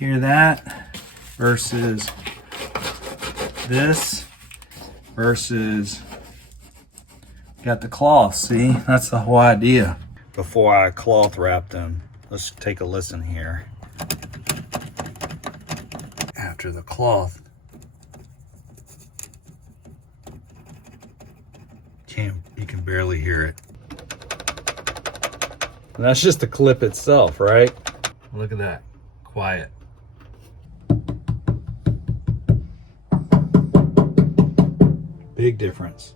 Hear that? Versus this, versus got the cloth. See, that's the whole idea. Before I cloth wrap them, let's take a listen here. After the cloth, you can barely hear it. And that's just the clip itself, right? Look at that, quiet. Big difference.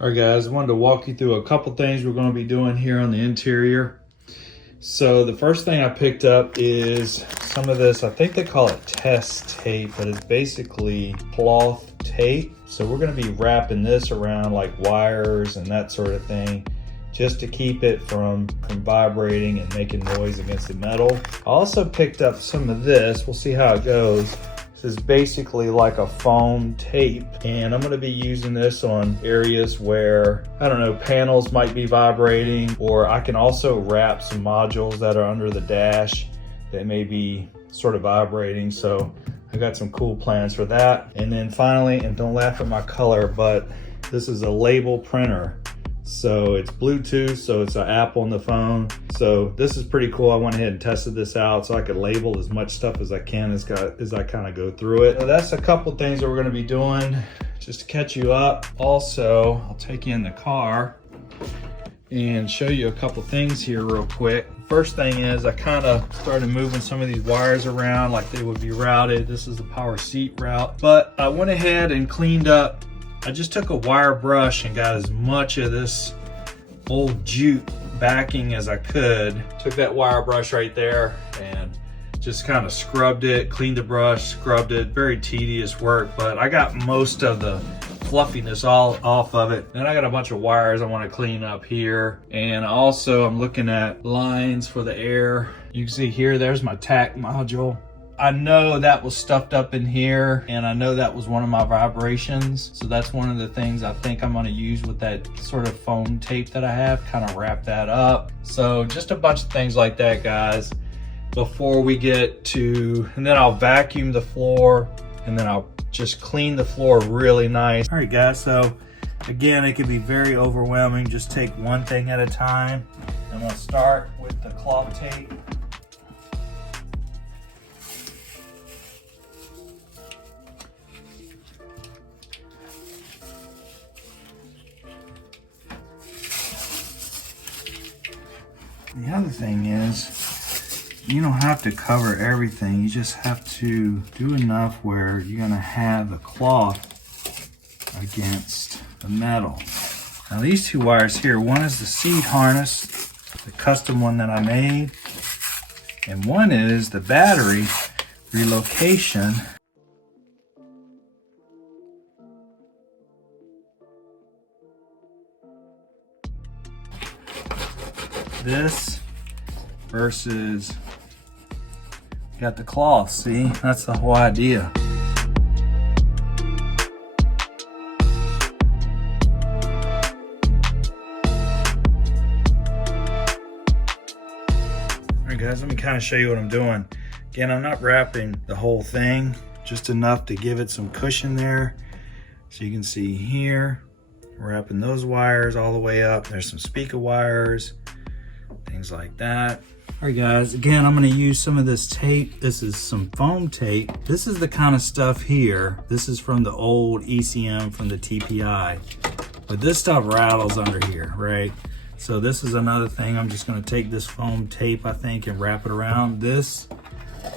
All right guys, I wanted to walk you through a couple things we're going to be doing here on the interior. So the first thing I picked up is some of this, I think they call it test tape, but it's basically cloth tape. So we're going to be wrapping this around like wires and that sort of thing, just to keep it from vibrating and making noise against the metal. I also picked up some of this, we'll see how it goes. This is basically like a foam tape, and I'm going to be using this on areas where, I don't know, panels might be vibrating, or I can also wrap some modules that are under the dash that may be sort of vibrating. So I got some cool plans for that. And then finally, and don't laugh at my color, but this is a label printer. So it's Bluetooth, so it's an app on the phone. So this is pretty cool. I went ahead and tested this out so I could label as much stuff as I can as I kind of go through it. So that's a couple things that we're going to be doing just to catch you up. Also, I'll take you in the car and show you a couple things here real quick. First thing is I kind of started moving some of these wires around like they would be routed. This is the power seat route, but I went ahead and cleaned up. I just took a wire brush and got as much of this old jute backing as I could. Took that wire brush right there and just kind of scrubbed it, cleaned the brush, scrubbed it. Very tedious work, but I got most of the fluffiness all off of it. Then I got a bunch of wires I want to clean up here. And also I'm looking at lines for the air. You can see here, there's my tack module. I know that was stuffed up in here, and I know that was one of my vibrations. So that's one of the things I think I'm gonna use with that sort of foam tape that I have, kind of wrap that up. So just a bunch of things like that, guys, before we get to, and then I'll vacuum the floor, and then I'll just clean the floor really nice. All right, guys, so again, it can be very overwhelming. Just take one thing at a time. I'm gonna start with the cloth tape. The other thing is, you don't have to cover everything. You just have to do enough where you're gonna have the cloth against the metal. Now these two wires here, one is the seat harness, the custom one that I made, and one is the battery relocation. This versus got the cloth. See, that's the whole idea. All right guys, let me kind of show you what I'm doing. Again, I'm not wrapping the whole thing, just enough to give it some cushion there. So you can see here, wrapping those wires all the way up. There's some speaker wires, things like that. All right guys, again, I'm gonna use some of this tape. This is some foam tape. This is the kind of stuff here. This is from the old ECM from the TPI. But this stuff rattles under here, right? So this is another thing. I'm just gonna take this foam tape, I think, and wrap it around this,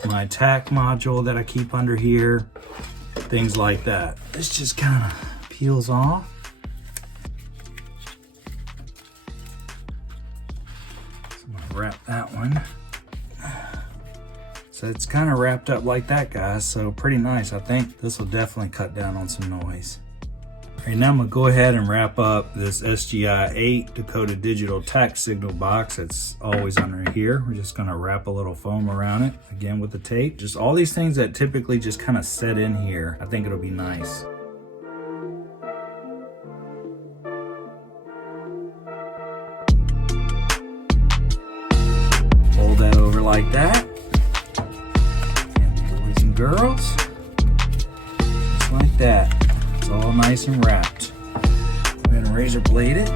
my tack module that I keep under here, things like that. This just kind of peels off. Wrap that one. So it's kind of wrapped up like that, guys. So pretty nice. I think this will definitely cut down on some noise. All right, now I'm gonna go ahead and wrap up this SGI 8 Dakota digital tack signal box that's always under here. We're just gonna wrap a little foam around it, again with the tape. Just all these things that typically just kind of set in here. I think it'll be nice. That over like that. girls. Just like that. It's all nice and wrapped. We're gonna razor blade it.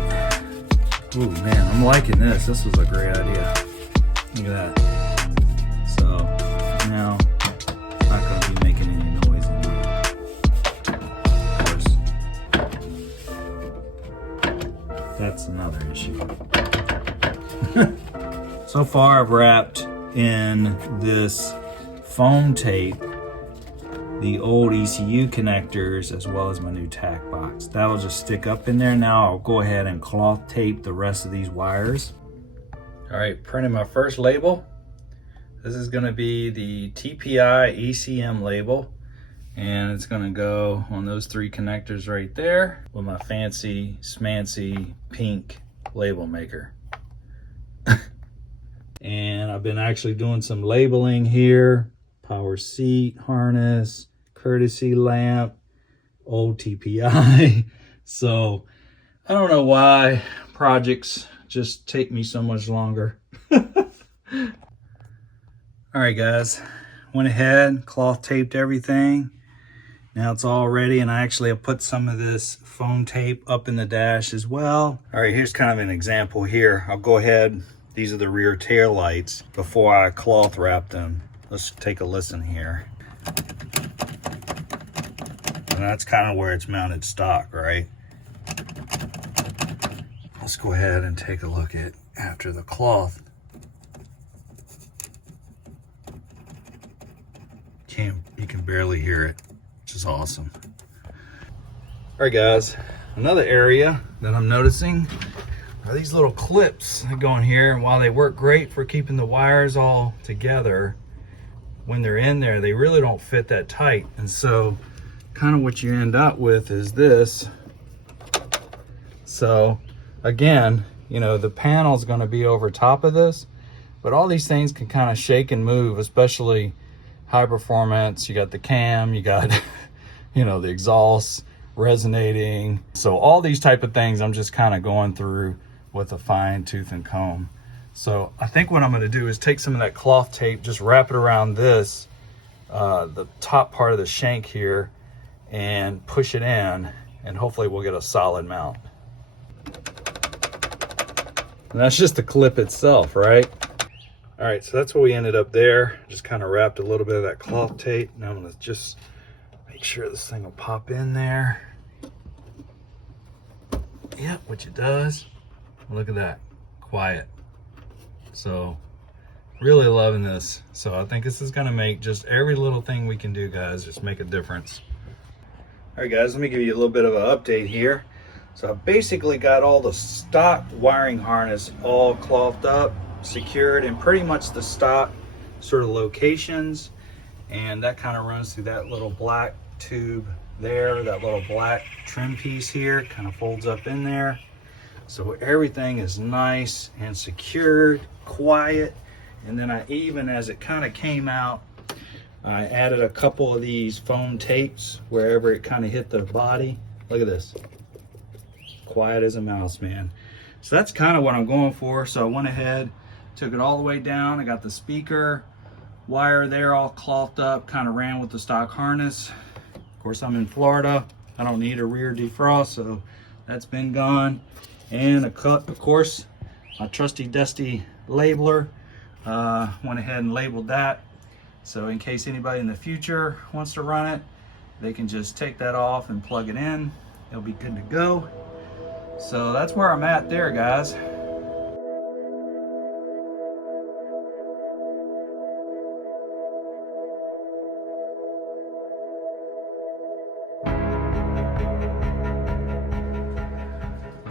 Ooh man, I'm liking this. This was a great idea. Look at that. So now I'm not gonna be making any noise in there. Of course, that's another issue. So far I've wrapped in this foam tape the old ECU connectors as well as my new tack box. That'll just stick up in there. Now I'll go ahead and cloth tape the rest of these wires. All right, printing my first label. This is gonna be the TPI ECM label, and it's gonna go on those 3 connectors right there with my fancy smancy pink label maker. And I've been actually doing some labeling here. Power seat, harness, courtesy lamp, old TPI. So I don't know why projects just take me so much longer. All right guys, went ahead, cloth taped everything. Now it's all ready, and I actually have put some of this foam tape up in the dash as well. All right, here's kind of an example here. I'll go ahead, these are the rear tail lights before I cloth wrap them. Let's take a listen here. And that's kind of where it's mounted stock, right? Let's go ahead and take a look at after the cloth. You can barely hear it, which is awesome. All right guys, another area that I'm noticing are these little clips that go in here. And while they work great for keeping the wires all together, when they're in there, they really don't fit that tight. And so kind of what you end up with is this. So again, you know, the panel's going to be over top of this, but all these things can kind of shake and move, especially high performance. You got the cam, you got, you know, the exhaust resonating. So all these type of things I'm just kind of going through with a fine tooth and comb. So I think what I'm going to do is take some of that cloth tape, just wrap it around this, the top part of the shank here, and push it in, and hopefully we'll get a solid mount. And that's just the clip itself, right? All right, so that's what we ended up there. Just kind of wrapped a little bit of that cloth tape. Now I'm going to just make sure this thing will pop in there. Yep, which it does. Look at that, quiet. So really loving this. So I think this is gonna make just every little thing we can do, guys, just make a difference. All right guys, let me give you a little bit of an update here. So I basically got all the stock wiring harness all clothed up, secured in pretty much the stock sort of locations. And that kind of runs through that little black tube there, that little black trim piece here, kind of folds up in there. So everything is nice and secured, quiet. And then I even, as it kind of came out, I added a couple of these foam tapes wherever it kind of hit the body. Look at this. Quiet as a mouse, man. So that's kind of what I'm going for. So I went ahead, took it all the way down. I got the speaker wire there all clothed up, kind of ran with the stock harness. Of course, I'm in Florida. I don't need a rear defrost, so that's been gone. And of course, my trusty dusty labeler, went ahead and labeled that. So in case anybody in the future wants to run it, they can just take that off and plug it in. It'll be good to go. So that's where I'm at there, guys.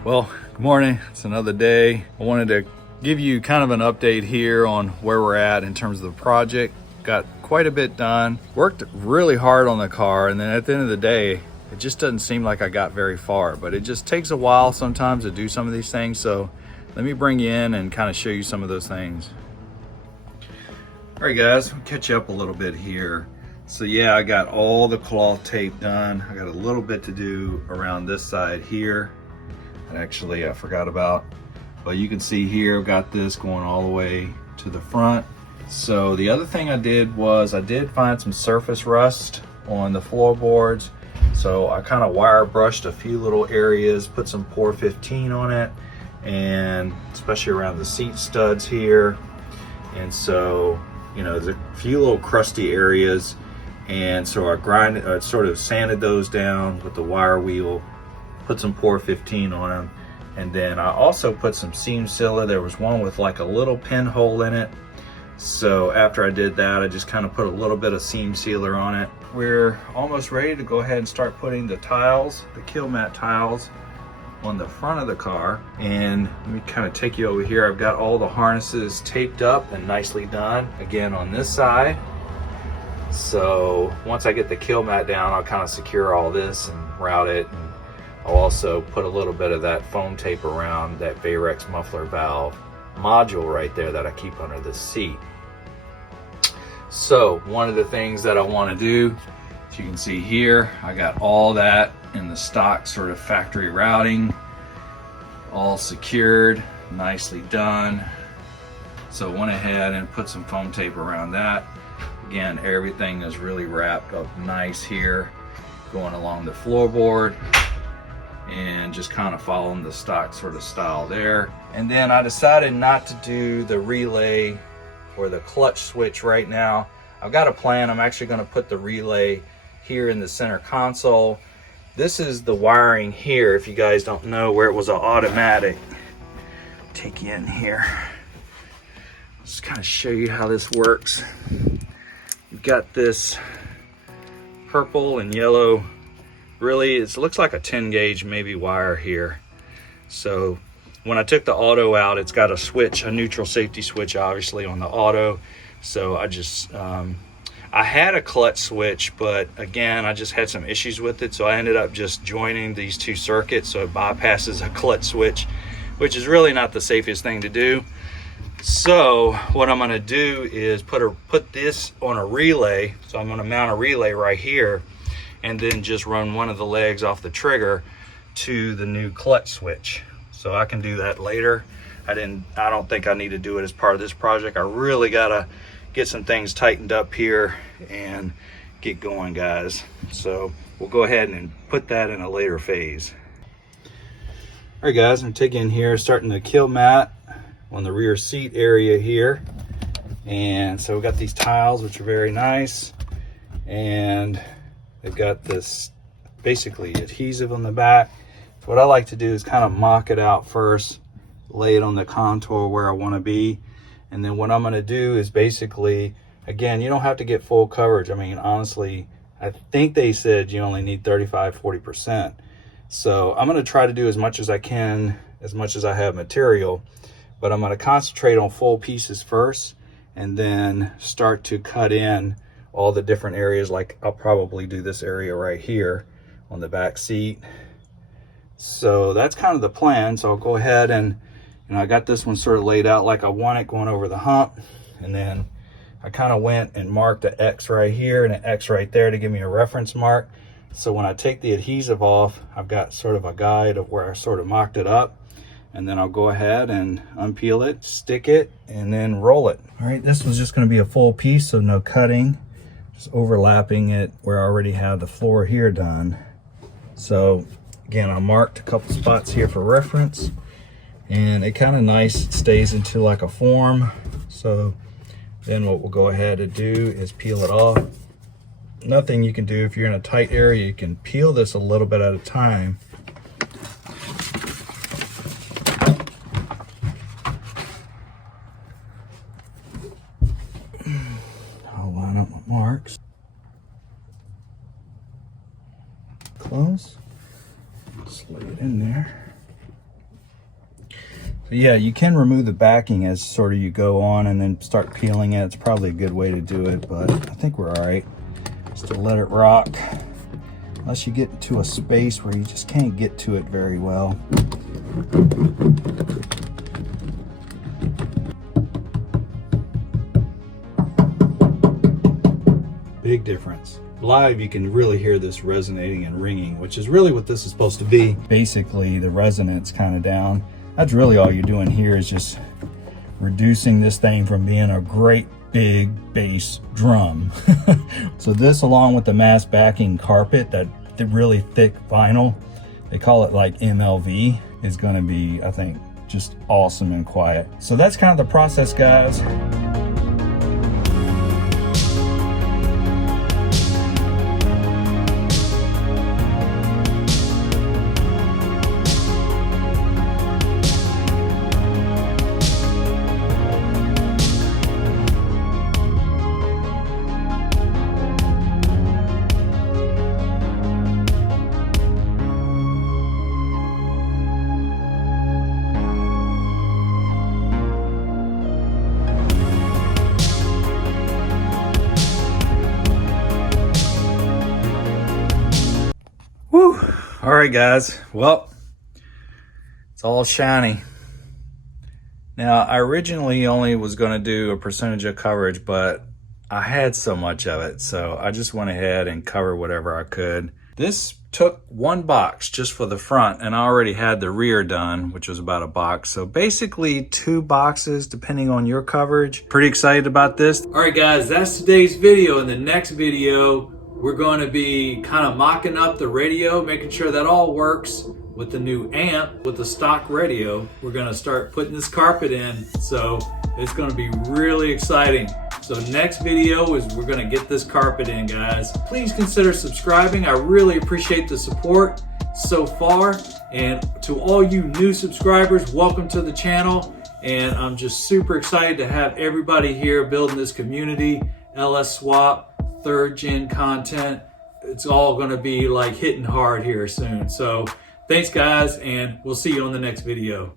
Well, good morning. It's another day. I wanted to give you kind of an update here on where we're at in terms of the project. Got quite a bit done. Worked really hard on the car, and then at the end of the day, it just doesn't seem like I got very far, but it just takes a while sometimes to do some of these things. So let me bring you in and kind of show you some of those things. All right, guys, we'll catch you up a little bit here. So yeah, I got all the cloth tape done. I got a little bit to do around this side here. Actually, I forgot about, but you can see here, I've got this going all the way to the front. So the other thing I did was I did find some surface rust on the floorboards. So I kind of wire brushed a few little areas, put some Pour 15 on it, and especially around the seat studs here. And so, you know, there's a few little crusty areas. And so I sort of sanded those down with the wire wheel, put some Pour 15 on them. And then I also put some seam sealer. There was one with like a little pinhole in it. So after I did that, I just kind of put a little bit of seam sealer on it. We're almost ready to go ahead and start putting the tiles, the Kilmat tiles, on the front of the car. And let me kind of take you over here. I've got all the harnesses taped up and nicely done. Again, on this side. So once I get the Kilmat down, I'll kind of secure all this and route it. And I'll also put a little bit of that foam tape around that Varex muffler valve module right there that I keep under the seat. So one of the things that I want to do, as you can see here, I got all that in the stock sort of factory routing, all secured, nicely done. So went ahead and put some foam tape around that. Again, everything is really wrapped up nice here, going along the floorboard, and just kind of following the stock sort of style there. And then I decided not to do the relay or the clutch switch right now. I've got a plan. I'm actually going to put the relay here in the center console. This is the wiring here, if you guys don't know, where it was an automatic. Take you in here. Just kind of show you how this works. You've got this purple and yellow, really it looks like a 10 gauge maybe wire here. So when I took the auto out, it's got a switch, a neutral safety switch obviously on the auto. So I just I had a clutch switch, but again I just had some issues with it, so I ended up just joining these two circuits, so it bypasses a clutch switch, which is really not the safest thing to do. So what I'm going to do is put this on a relay. So I'm going to mount a relay right here and then just run one of the legs off the trigger to the new clutch switch. So I can do that later. I don't think I need to do it as part of this project. I really gotta get some things tightened up here and get going, guys. So we'll go ahead and put that in a later phase. All right, guys, I'm taking in here, starting the Kilmat on the rear seat area here. And so we got these tiles, which are very nice. And they've got this basically adhesive on the back. So what I like to do is kind of mock it out first, lay it on the contour where I want to be. And then what I'm going to do is basically, again, you don't have to get full coverage. I mean, honestly, I think they said you only need 35–40%. So I'm going to try to do as much as I can, as much as I have material, but I'm going to concentrate on full pieces first and then start to cut in all the different areas. Like I'll probably do this area right here on the back seat. So that's kind of the plan. So I'll go ahead and, you know, I got this one sort of laid out like I want it, going over the hump. And then I kind of went and marked an X right here and an X right there to give me a reference mark. So when I take the adhesive off, I've got sort of a guide of where I sort of mocked it up. And then I'll go ahead and unpeel it, stick it, and then roll it. All right, this was just going to be a full piece, so no cutting. Just overlapping it where I already have the floor here done. So again, I marked a couple spots here for reference, and it kind of nice stays into like a form. So then what we'll go ahead and do is peel it off. Nothing you can do if you're in a tight area, you can peel this a little bit at a time. I'll line up my marks. Close. Slide it in there. So yeah, you can remove the backing as sort of you go on and then start peeling it. It's probably a good way to do it, but I think we're all right. Just to let it rock, unless you get to a space where you just can't get to it very well. Big difference. Live, you can really hear this resonating and ringing, which is really what this is supposed to be. Basically, the resonance kind of down. That's really all you're doing here, is just reducing this thing from being a great big bass drum. So this, along with the mass backing carpet, the really thick vinyl, they call it like MLV, is going to be, I think, just awesome and quiet. So that's kind of the process, guys. Whew. All right, guys. Well, it's all shiny. Now, I originally only was going to do a percentage of coverage, but I had so much of it, so I just went ahead and covered whatever I could. This took one box just for the front, and I already had the rear done, which was about a box. So basically 2 boxes, depending on your coverage. Pretty excited about this. All right, guys, that's today's video. In the next video, we're going to be kind of mocking up the radio, making sure that all works with the new amp, with the stock radio. We're going to start putting this carpet in, so it's going to be really exciting. So next video is we're going to get this carpet in, guys. Please consider subscribing. I really appreciate the support so far. And to all you new subscribers, welcome to the channel. And I'm just super excited to have everybody here building this community. LS Swap, 3rd gen content. It's all going to be like hitting hard here soon. So thanks, guys, and we'll see you on the next video.